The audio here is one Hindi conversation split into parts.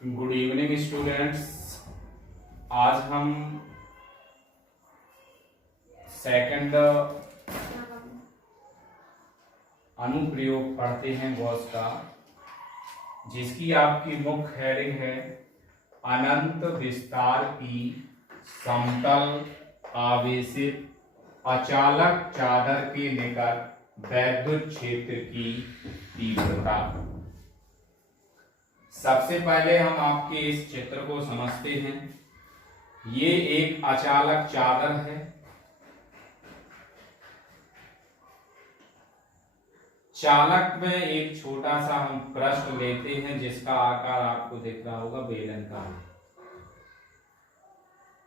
Good evening students. आज हम सेकंड अनुप्रयोग पढ़ते हैं गॉस का, जिसकी आपकी मुख्य हेडिंग है अनंत विस्तार की समतल आवेशित अचालक चादर के निकट वैद्युत क्षेत्र की तीव्रता। सबसे पहले हम आपके इस चित्र को समझते हैं। ये एक अचालक चादर है। चालक में एक छोटा सा हम पृष्ठ लेते हैं जिसका आकार आपको दिख रहा होगा बेलन का।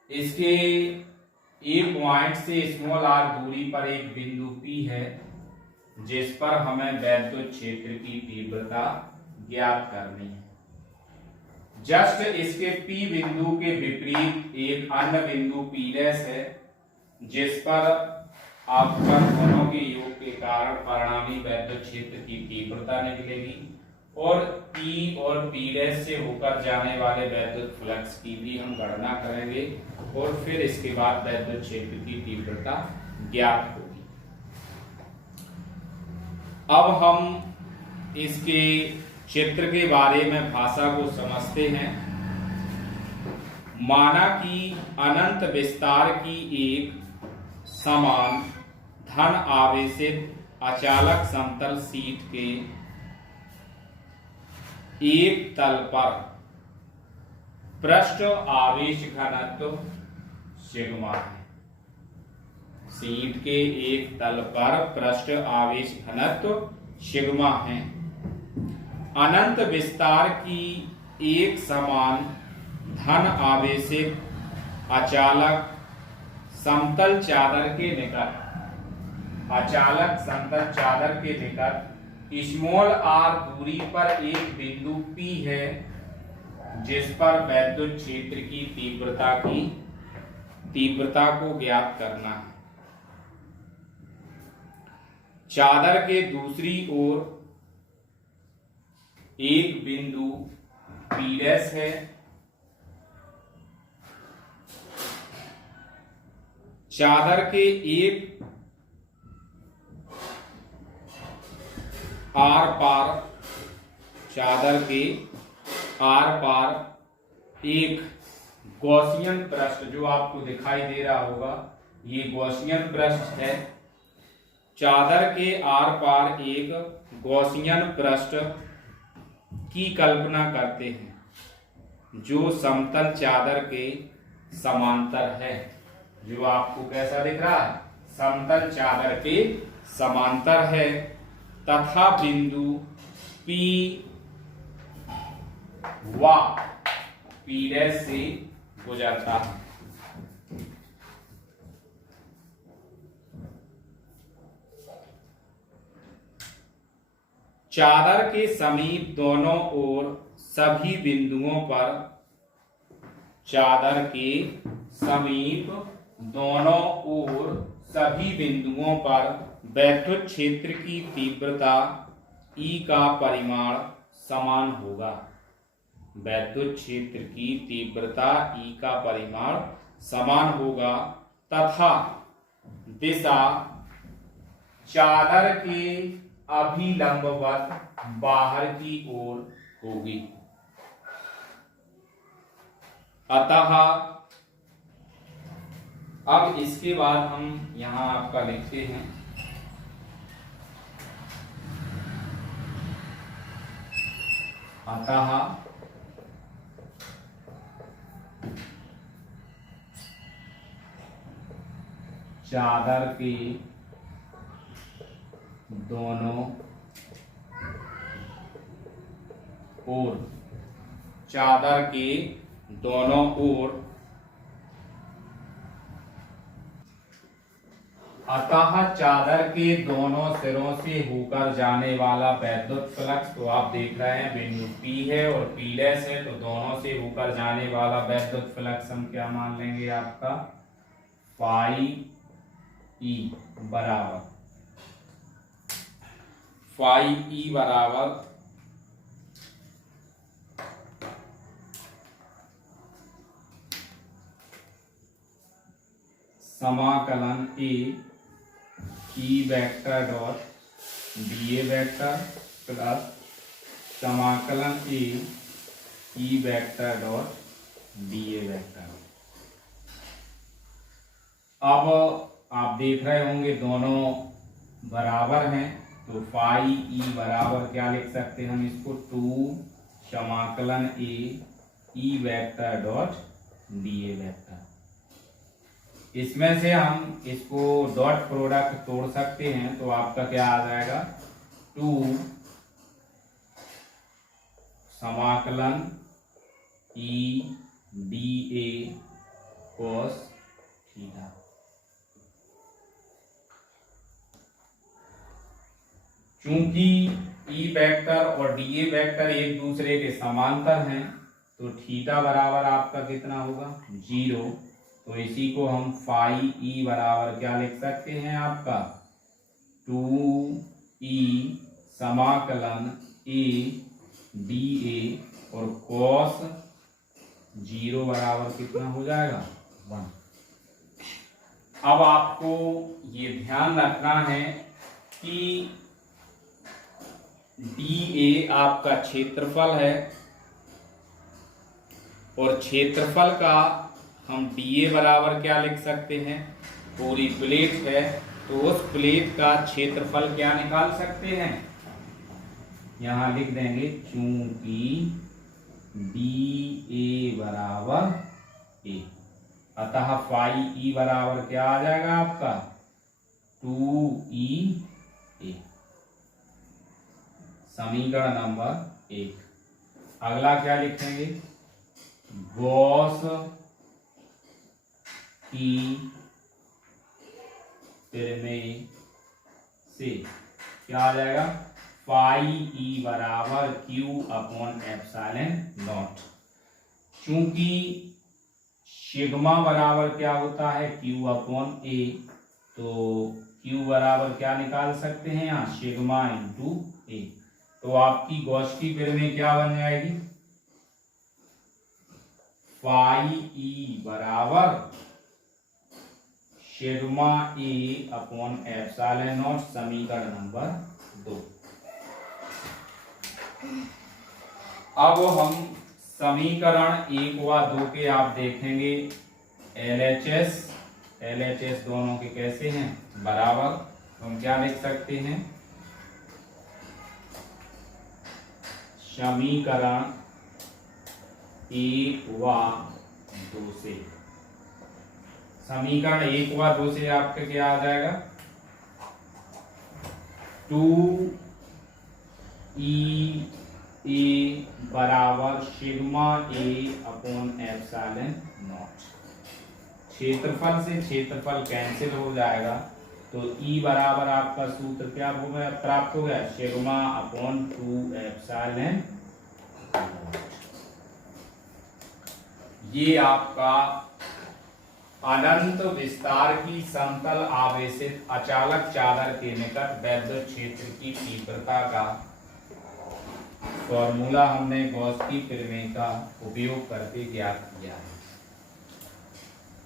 इसके ए पॉइंट से स्मॉल आर दूरी पर एक बिंदु P है, जिस पर हमें वैद्युत क्षेत्र की तीव्रता ज्ञात करनी है। जस्ट इसके P बिंदु के विपरीत एक अन्य बिंदु P' है, जिस पर अवकल दोनों के योग के कारण परिणामी वैद्युत क्षेत्र की तीव्रता निकलेगी और P और P' से होकर जाने वाले वैद्युत फ्लक्स की भी हम गणना करेंगे और फिर इसके बाद वैद्युत क्षेत्र की तीव्रता ज्ञात होगी। अब हम इसके चित्र के बारे में भाषा को समझते हैं। माना कि अनंत विस्तार की एक समान धन आवेशित अचालक समतल शीट के एक तल पर पृष्ठ आवेश घनत्व सिग्मा है। शीट के एक तल पर पृष्ठ आवेश घनत्व सिग्मा है। अनंत विस्तार की एक समान धन आवेशित अचालक समतल चादर के निकट स्मॉल आर दूरी पर एक बिंदु P है, जिस पर वैद्युत क्षेत्र की तीव्रता को ज्ञात करना है। चादर के दूसरी ओर एक बिंदु P' है। चादर के एक आर पार एक गॉसियन पृष्ठ जो आपको दिखाई दे रहा होगा, ये गॉसियन पृष्ठ है। चादर के आर पार एक गॉसियन पृष्ठ की कल्पना करते हैं, जो समतल चादर के समांतर है। जो आपको कैसा दिख रहा है? समतल चादर के समांतर है तथा बिंदु P व P' से गुजरता है। चादर के समीप दोनों ओर सभी बिंदुओं पर वैद्युत क्षेत्र की तीव्रता E का परिमाण समान होगा। वैद्युत क्षेत्र की तीव्रता E का परिमाण समान होगा तथा दिशा चादर के अभिलंबवत बाहर की ओर होगी। अतः अब इसके बाद हम यहां आपका लिखते हैं अतः चादर के दोनों ओर अतः चादर के दोनों सिरों से होकर जाने वाला वैद्युत फ्लक्स, तो आप देख रहे हैं बिंदु P है और P' है, तो दोनों से होकर जाने वाला वैद्युत फ्लक्स हम क्या मान लेंगे? आपका फाई E बराबर समाकलन A E vector dot D A vector plus समाकलन A E vector dot D A vector. अब आप देख रहे होंगे दोनों बराबर हैं, तो फाई ई बराबर क्या लिख सकते हैं हम इसको, 2 समाकलन A E vector dot D A vector. इसमें से हम इसको डॉट प्रोडक्ट तोड़ सकते हैं, तो आपका क्या आ जाएगा, 2 समाकलन E D A cos theta. चूंकि ई वेक्टर और डीए वेक्टर एक दूसरे के समांतर हैं, तो थीटा बराबर आपका कितना होगा, 0। तो इसी को हम फाई ई बराबर क्या लिख सकते हैं आपका, 2 समाकलन ए डी ए और कॉस 0 बराबर कितना हो जाएगा, 1। अब आपको ये ध्यान रखना है कि डी ए आपका क्षेत्रफल है और क्षेत्रफल का हम डी ए बराबर क्या लिख सकते हैं, पूरी प्लेट है तो उस प्लेट का क्षेत्रफल क्या निकाल सकते हैं, यहां लिख देंगे चूंकि डी ए बराबर ए, अतः फाई ई बराबर क्या आ जाएगा आपका, 2e ए। समीकरण नंबर 1। अगला क्या लिखेंगे, गॉस की प्रमेय से क्या आ जाएगा, फाई ई बराबर क्यू अपॉन एप्सिलॉन नॉट। चूंकि सिग्मा बराबर क्या होता है, क्यू अपॉन ए, तो क्यू बराबर क्या निकाल सकते हैं यहाँ, सिग्मा इंटू ए। तो आपकी गॉस की प्रमेय क्या बन जाएगी, फाई ई बराबर sigma A upon epsilon not. समीकरण नंबर 2। अब हम समीकरण 1 व 2 के आप देखेंगे LHS दोनों के कैसे हैं, बराबर। हम क्या लिख सकते हैं, समीकरण 1 व 2 से, समीकरण 1 व 2 से आपका क्या आ जाएगा, 2e ए बराबर sigma A upon epsilon not. क्षेत्रफल से क्षेत्रफल कैंसिल हो जाएगा, तो ई बराबर आपका सूत्र क्या हो गया, प्राप्त हो गया, सिग्मा अपॉन 2 एप्सिलॉन नॉट। ये आपका अनंत विस्तार की समतल आवेशित अचालक चादर के निकट विद्युत क्षेत्र की तीव्रता का फॉर्मूला हमने गॉस की प्रमेय का उपयोग करके ज्ञात किया है।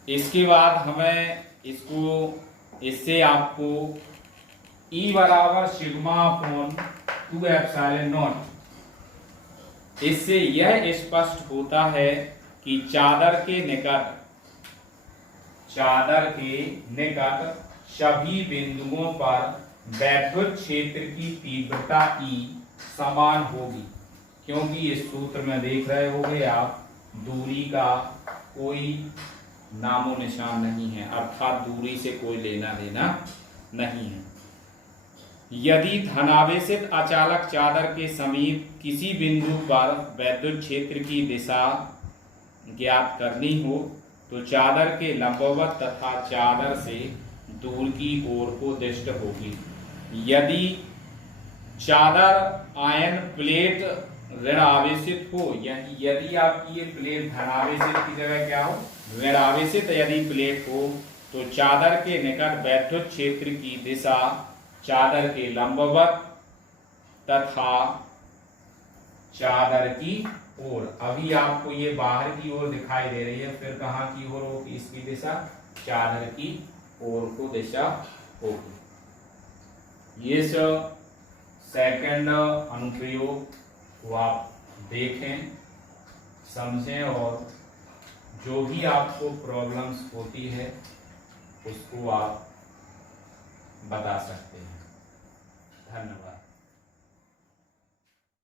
इसके बाद हमें इससे आपको E बराबर सिग्मा अपॉन 2 एप्सिलॉन नॉट, इससे यह स्पष्ट होता है कि चादर के निकट सभी बिंदुओं पर विद्युत क्षेत्र की तीव्रता E समान होगी, क्योंकि इस सूत्र में देख रहे होंगे आप, दूरी का कोई नामो निशान नहीं है, अर्थात दूरी से कोई लेना देना नहीं है। यदि धनावेशित अचालक चादर के समीप किसी बिंदु पर विद्युत क्षेत्र की दिशा ज्ञात करनी हो, तो चादर के लंबवत तथा चादर से दूर की ओर को दृष्ट होगी। यदि चादर आयन प्लेट ऋण आवेशित हो, यदि आपकी ये प्लेट धनावेशित की जगह क्या हो, ऋण आवेशित यदि प्लेट हो, तो चादर के निकट विद्युत क्षेत्र की दिशा चादर के लंबवत तथा चादर की ओर, अभी आपको ये बाहर की ओर दिखाई दे रही है, फिर कहाँ की ओर होगी इसकी दिशा, चादर की ओर को दिशा होगी। ये सेकंड अनुप्रयोग को आप देखें, समझें और जो भी आपको प्रॉब्लम्स होती है उसको आप बता सकते हैं। धन्यवाद।